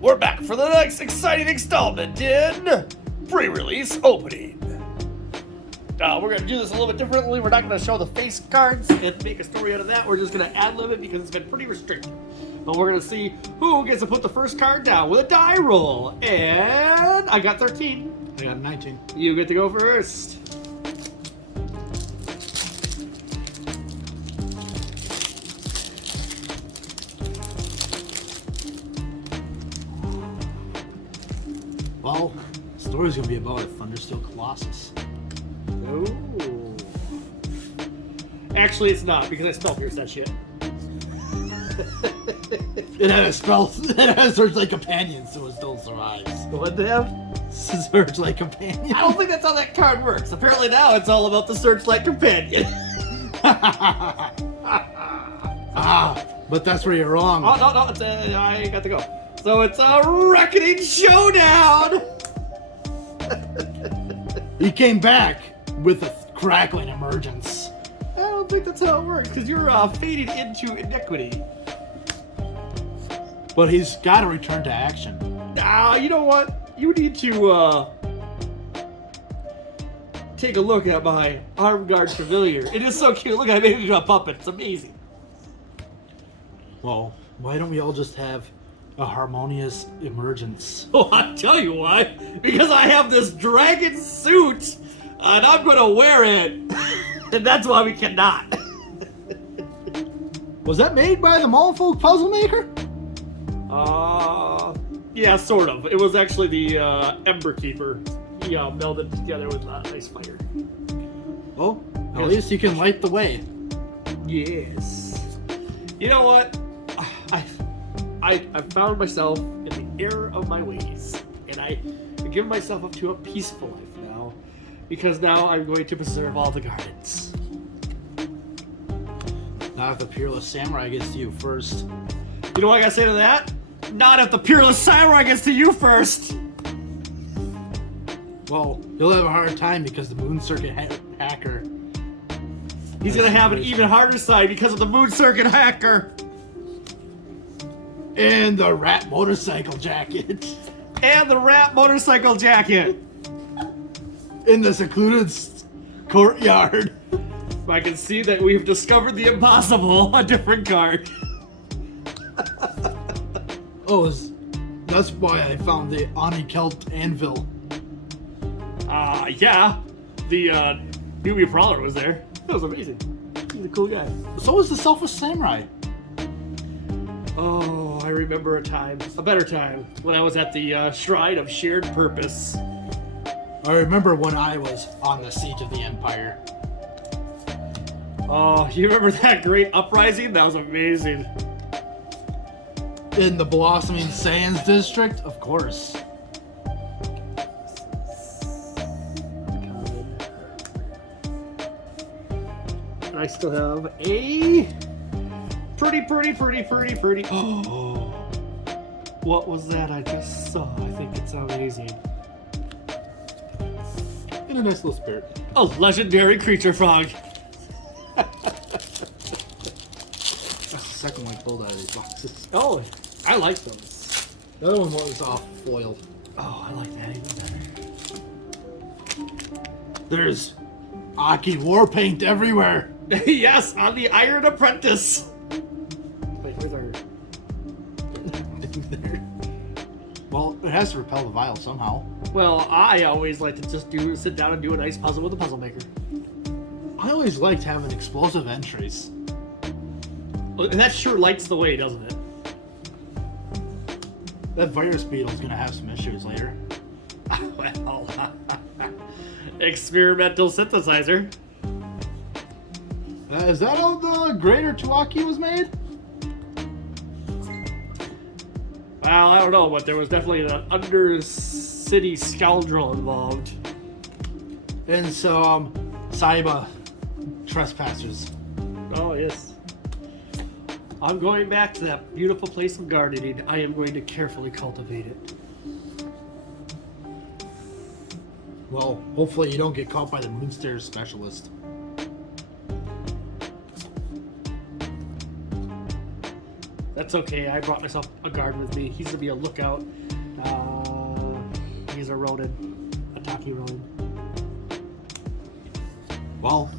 We're back for the next exciting installment in pre-release opening. We're going to do this a little bit differently. We're not going to show the face cards and make a story out of that. We're just going to ad-lib it because it's been pretty restricted. But we're going to see who gets to put the first card down with a die roll. And I got 13. I got 19. You get to go first. Well, the story's going to be about a Thundersteel Colossus. Ooh. Actually, it's not, because I spell pierce that shit. It had a spell. It had a Searchlight Companion, so it still survives. What they have? Searchlight Companion. I don't think that's how that card works. Apparently now it's all about the Searchlight Companion. But that's where you're wrong. Oh, no, it's, I got to go. So it's a Reckoning Showdown! He came back with a crackling emergence. I don't think that's how it works, because you're fading into iniquity. But he's got to return to action. You know what? You need to take a look at my Armed Guard Familiar. It is so cute. Look, I made it into a puppet. It's amazing. Well, why don't we all just have a harmonious emergence? Oh, I'll tell you why. Because I have this dragon suit, and I'm going to wear it. And that's why we cannot. Was that made by the Malfolk Puzzle Maker? Yeah, sort of. It was actually the Ember Keeper. He melded together with Ice Fire. Well, at least you can light the way. Yes. You know what? I found myself in the error of my ways, and I give myself up to a peaceful life now, because now I'm going to preserve all the gardens. Not if the Peerless Samurai gets to you first. You know what I gotta say to that? Not if the Peerless Samurai gets to you first! Well, you'll have a hard time because the Moon Circuit hacker... He's gonna have an even harder side because of the Moon Circuit hacker! And the rat motorcycle jacket. And the rat motorcycle jacket! In the secluded courtyard. I can see that we've discovered the impossible, a different card. That's why I found the Ani Kelt Anvil. Yeah. The newbie Prowler was there. That was amazing. He's a cool guy. So was the Selfish Samurai. Oh, I remember a better time, when I was at the Shrine of Shared Purpose. I remember when I was on the Siege of the Empire. Oh, you remember that great uprising? That was amazing. In the Blossoming Sands District? Of course. I still have a pretty. Oh, what was that I just saw? I think it's amazing. In a nice little spirit. A legendary creature frog. That's the second one I pulled out of these boxes. Oh, I like those. The other one was off foiled. Oh, I like that even better. There's Aki war paint everywhere. Yes, on the Iron Apprentice. Wait, where's our... there. Well, it has to repel the vial somehow. Well, I always like to just sit down and do a nice puzzle with a puzzle maker. I always liked having explosive entries. And that sure lights the way, doesn't it? That virus beetle's gonna have some issues later. Well, experimental synthesizer. Is that how the Greater Tuaki was made? Well, I don't know, but there was definitely an undercity scoundrel involved. And so, Saiba trespassers. Oh, yes. I'm going back to that beautiful place of gardening. I am going to carefully cultivate it. Well, hopefully you don't get caught by the Moonstairs specialist. That's okay. I brought myself a guard with me. He's gonna be a lookout. He's a Ronin. A Taki Ronin. Well,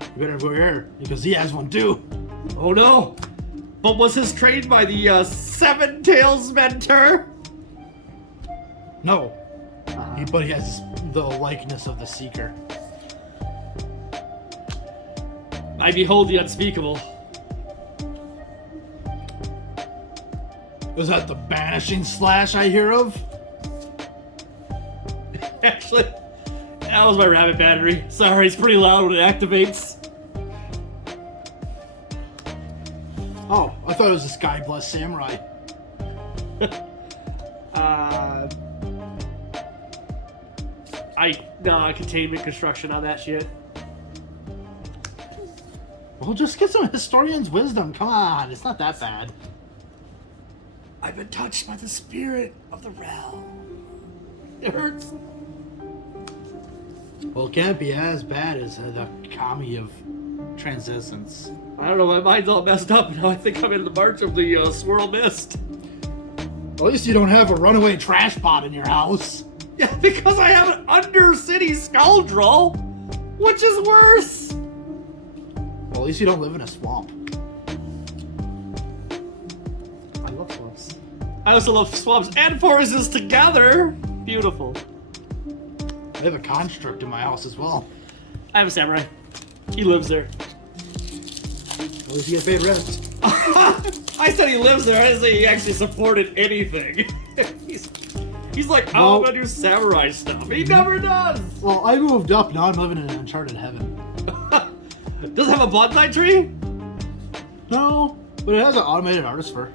you better go here, because he has one too. Oh no! But was his trained by the Seven Tails mentor? No. But he has the likeness of the Seeker. I behold the unspeakable. Is that the banishing slash I hear of? Actually, that was my rabbit battery. Sorry, it's pretty loud when it activates. Oh, I thought it was a Sky Blessed Samurai. Containment construction on that shit. Well, just get some historian's wisdom. Come on, it's not that bad. I've been touched by the spirit of the realm. It hurts. Well, it can't be as bad as the Kami of Transcendence. I don't know, my mind's all messed up now. I think I'm in the march of the swirl mist. Well, at least you don't have a runaway trash pot in your house. Yeah, because I have an undercity scoundrel, which is worse. Well, at least you don't live in a swamp. I love swamps. I also love swamps and forests together. Beautiful. I have a construct in my house as well. I have a samurai. He lives there. At least you get paid rent. I said he lives there. I didn't say he actually supported anything. He's like, oh, I'm gonna do samurai stuff. He never does. Well, I moved up. Now I'm living in an uncharted heaven. Does it have a bonsai tree? No, but it has an automated artist fur.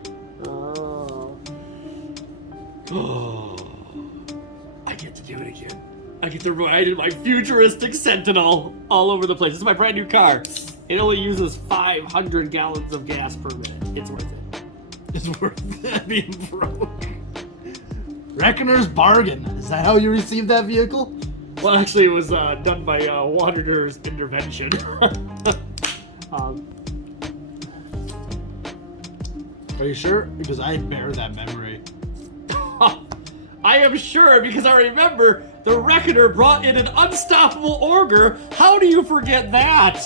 Oh. I get to do it again. I get to ride in my futuristic Sentinel all over the place. This is my brand new car. It only uses 500 gallons of gas per minute. It's worth it. It's worth it being broke. Reckoner's bargain. Is that how you received that vehicle? Well, actually, it was done by Wanderer's intervention. Are you sure? Because I bear that memory. I am sure because I remember the Reckoner brought in an unstoppable ogre. How do you forget that?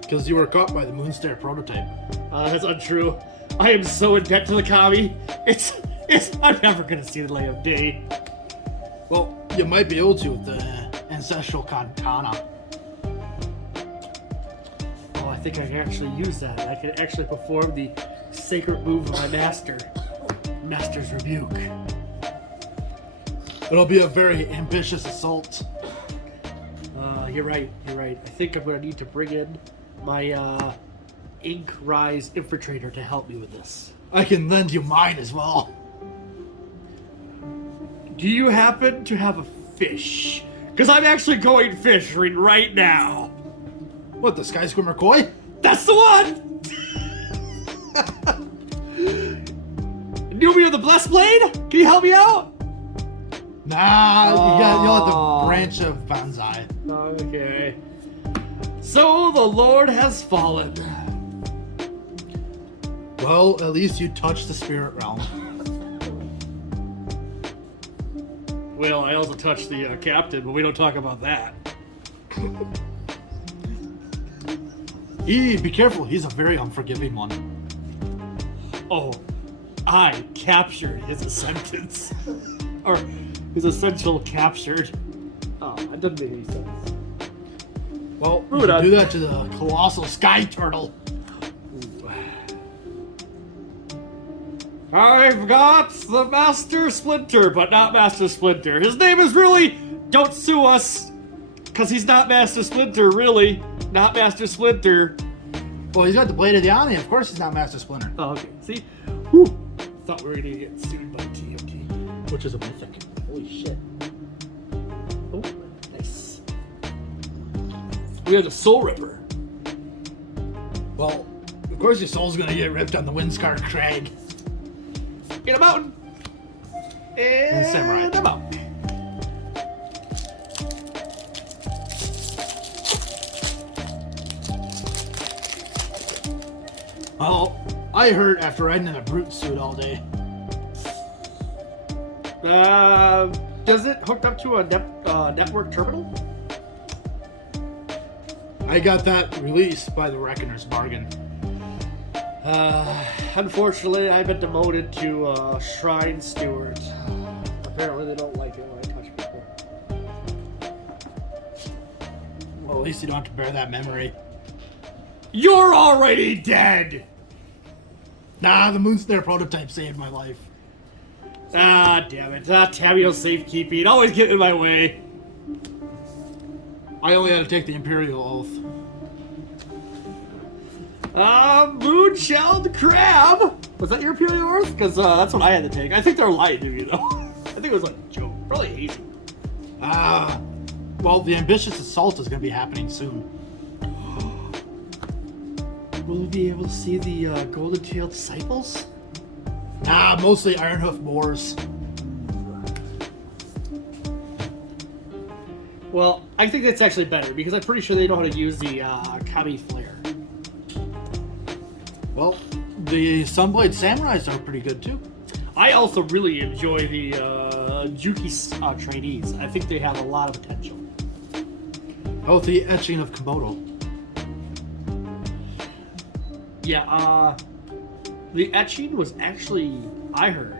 Because you were caught by the Moonstare prototype. That's untrue. I am so in debt to the Kami. I'm never gonna see the light of day. Well, you might be able to with the ancestral katana. Oh, I think I can actually use that. I can actually perform the sacred move of my master. Master's Rebuke. It'll be a very ambitious assault. You're right. I think I'm gonna need to bring in my Ink Rise Infiltrator to help me with this. I can lend you mine as well. Do you happen to have a fish? Because I'm actually going fishing right now. What, the Sky Swimmer Koi? That's the one! Newbie of the Blessed Blade? Can you help me out? Nah, you'll have to branch of Banzai. Okay. So the Lord has fallen. Well, at least you touched the spirit realm. Well, I also touched the captain, but we don't talk about that. Be careful, he's a very unforgiving one. Oh, I captured his sentence. Or his essential captured. Oh, that doesn't make any sense. Well, you can do that to the colossal sky turtle. I've got the Master Splinter, but not Master Splinter. His name is really, don't sue us, because he's not Master Splinter, really. Not Master Splinter. Well, he's got the Blade of the Omni. Of course he's not Master Splinter. Oh, okay. See? Whew. Thought we were going to get sued by TMT. Which is a mythic. Holy shit. Oh, nice. We have the Soul Ripper. Well, of course your soul's gonna get ripped on the Windscar Crag. In a mountain. And Samurai. In a mountain. Well, I hurt after riding in a brute suit all day. Does it hook up to a network terminal? I got that released by the Reckoner's bargain. Unfortunately, I've been demoted to Shrine Steward. Apparently, they don't like it when I touch people. Well, at least you don't have to bear that memory. You're already dead! Nah, the Moonsnare prototype saved my life. Ah, damn it. Tabio's safekeeping. Always get in my way. I only had to take the Imperial Oath. Moonshelled Crab! Was that your Imperial Oath? Because that's what I had to take. I think they're lying to me, though. I think it was like a joke. Probably hazy. Well, the Ambitious Assault is going to be happening soon. Will we be able to see the Golden-Tailed Disciples? Nah, mostly Ironhoof Boars. Well, I think that's actually better, because I'm pretty sure they know how to use the Kami Flare. Well, the Sunblade Samurais are pretty good too. I also really enjoy the Juki trainees. I think they have a lot of potential. Oh, the Etching of Komodo. Yeah, the etching was actually, I heard,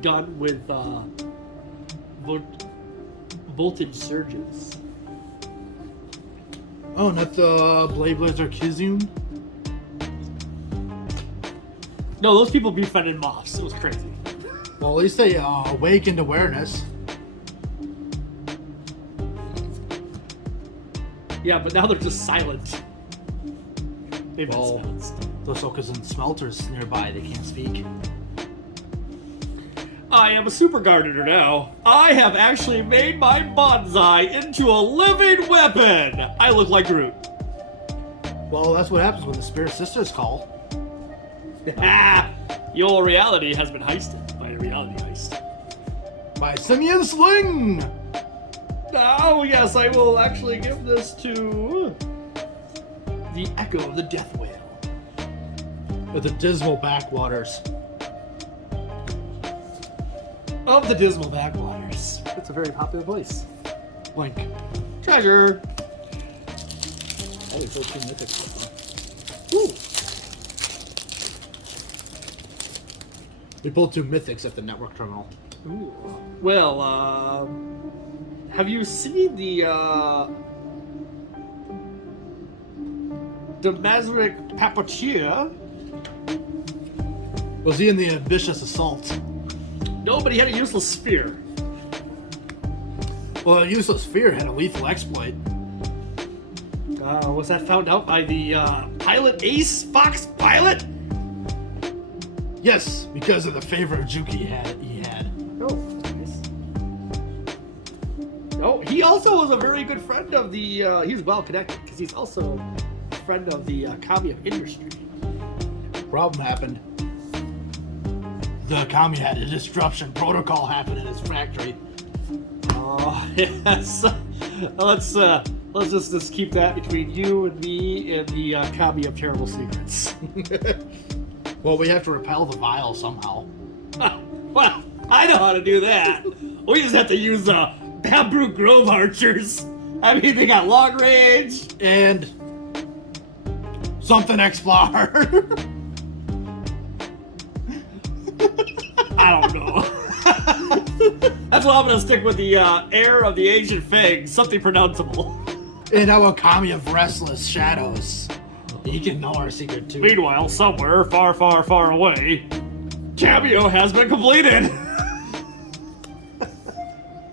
done with voltage surges. Oh, not the Blade Blazer Kizune? No, those people befriended moths. It was crazy. Well, at least they awakened awareness. Yeah, but now they're just silent. They've been Well, silenced. those Sokas and Smelters nearby, they can't speak. I am a super gardener now. I have actually made my bonsai into a living weapon. I look like Groot. Well, that's what happens when the Spirit Sisters call. Your reality has been heisted by a reality heist. By Simeon Sling! Oh, yes, I will actually give this to the Echo of the Death Whale. With the Dismal Backwaters. Of the Dismal Backwaters. It's a very popular place. Link. Treasure. Only 14 mythics. Ooh. We pulled 2 mythics at the network terminal. Ooh. Well, have you seen the Mazric Papotier? Was he in the Ambitious Assault? No, but he had a useless spear. Well, a useless sphere had a lethal exploit. Was that found out by the pilot Ace Fox Pilot? Yes, because of the favorite Juki he had. Oh, nice. Oh, he also was a very good friend of the. He's well connected because he's also a friend of the Kami of Industry. Problem happened. The Kami had a disruption protocol happen in his factory. Oh yes. Let's just keep that between you and me and the Kami of Terrible Secrets. Well, we have to repel the vial somehow. Well, I know how to do that. We just have to use Bamboo Grove archers. I mean, they got long range. And something Explorer. I don't know. That's why I'm gonna stick with the heir of the ancient fangs, something pronounceable. And our Kami of Restless Shadows. He can know our secret too. Meanwhile, somewhere far, far, far away, Cameo has been completed.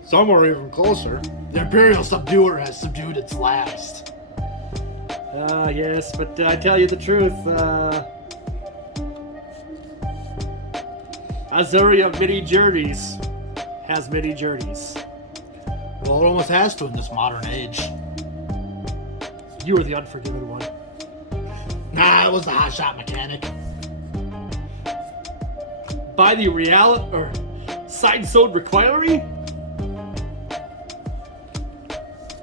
Somewhere even closer, the Imperial Subduer has subdued its last. Yes, but I tell you the truth, Azuria Many Journeys has many journeys. Well, it almost has to in this modern age. You are the unforgiven one. Nah, it was the hotshot mechanic. By the side-sewed requiry?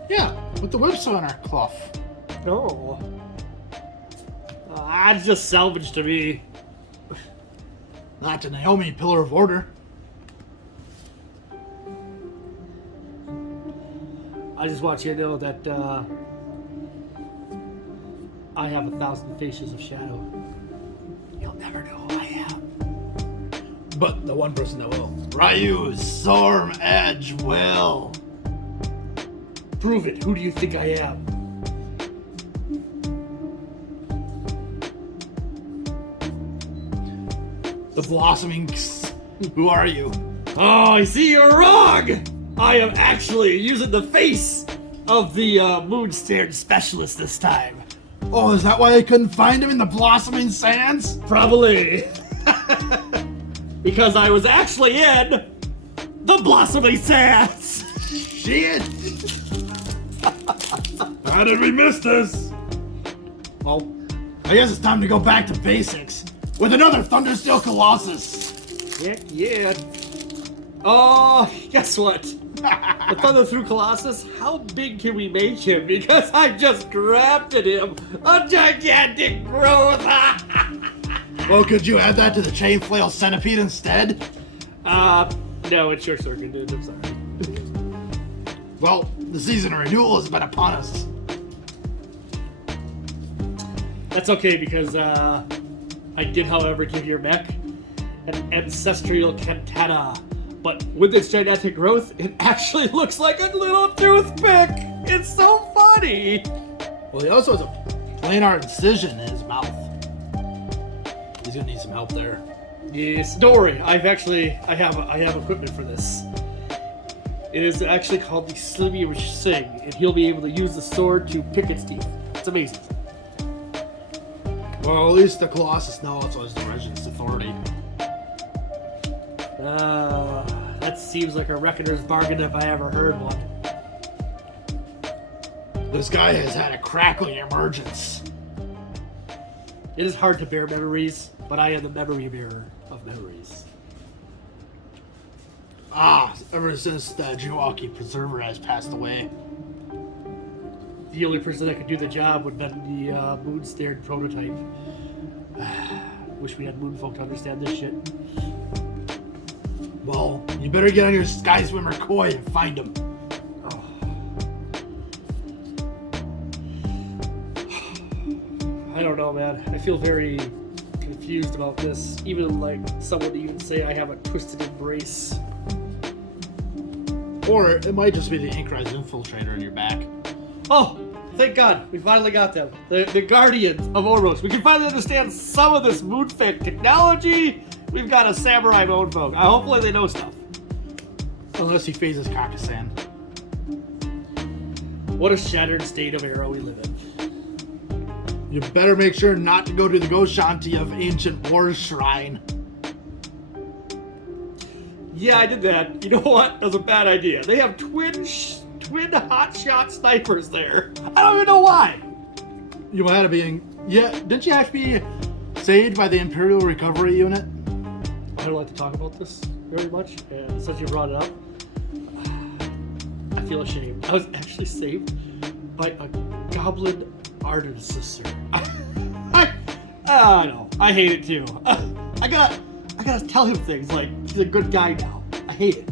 Yeah, with the whipsaw in our cloth. Oh. It's just salvage to me. Not to Naomi, Pillar of Order. I just want you to know that I have 1,000 faces of shadow. You'll never know who I am. But the one person that will. Ryu, Storm Edge will. Prove it. Who do you think I am? The Blossoming. Who are you? Oh, I see you're wrong! I am actually using the face of the Moonstern Specialist this time. Oh, is that why I couldn't find him in the Blossoming Sands? Probably. Because I was actually in the Blossoming Sands. Shit! How did we miss this? Well, I guess it's time to go back to basics with another Thundersteel Colossus. Heck yeah. Oh, guess what? The Thunder Through Colossus, how big can we make him? Because I just grafted him a gigantic growth. Well, could you add that to the Chain Flail Centipede instead? No, it's your circuit, dude. I'm sorry. Well, the season of renewal has been upon us. That's okay, because I did, however, give your mech an ancestral cantata. But with its gigantic growth, it actually looks like a little toothpick. It's so funny. Well, he also has a planar incision in his mouth. He's gonna need some help there. Yes, don't worry. I have equipment for this. It is actually called the Slimmy Sing, and he'll be able to use the sword to pick its teeth. It's amazing. Well, at least the Colossus now also has the Regent's authority. That seems like a reckoner's bargain if I ever heard one. This guy has had a crackling emergence. It is hard to bear memories, but I am the memory bearer of memories. Ever since the Jawaki Preserver has passed away. The only person that could do the would have been the Moonstern prototype. Wish we had Moonfolk to understand this shit. Well, you better get on your Sky Swimmer koi and find him. I don't know, man. I feel very confused about this. Even like someone would even say I have a twisted embrace. Or it might just be the Inkrise Infiltrator in your back. Oh, thank God. We finally got them. The Guardians of Oros. We can finally understand some of this Moonfang technology. We've got a Samurai Moonfolk. Hopefully they know stuff. Unless he phases Kakasan. What a shattered state of Arrow we live in. You better make sure not to go to the Goshanti of Ancient Wars Shrine. Yeah, I did that. You know what? That was a bad idea. They have twin hotshot snipers there. I don't even know why. You had to be didn't you have to be saved by the Imperial Recovery Unit? I don't like to talk about this very much, and since you brought it up, I feel ashamed. I was actually saved by a goblin artificer. I know. I hate it too. I gotta tell him things like he's a good guy now. I hate it.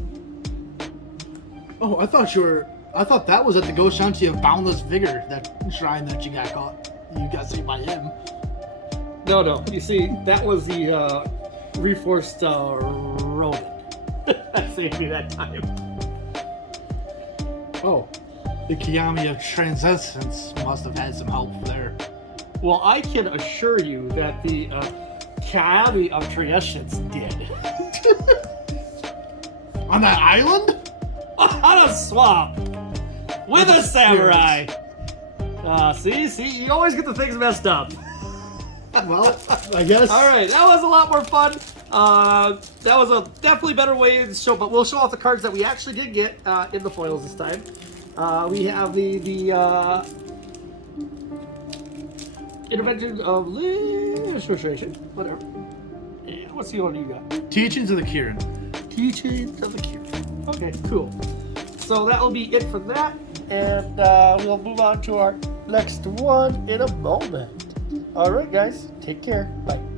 Oh, I thought that was at the Goshanti of Boundless Vigor, that shrine that you got caught. You got saved by him. No. You see, that was the Reforced Ronin. That saved me that time. Oh, the Kiami of Transcendence must have had some help there. Well, I can assure you that the Kiami of Transcendence did. On that island? On a swamp. With a samurai. See, you always get the things messed up. Well, I guess. All right, that was a lot more fun. That was a definitely better way to show, but we'll show off the cards that we actually did get in the foils this time. We have the Intervention of Illustration. Whatever. Yeah, what's the one you got? Teachings of the Kirin. Teachings of the Kirin. Okay, cool. So that will be it for that, and we'll move on to our next one in a moment. All right, guys. Take care. Bye.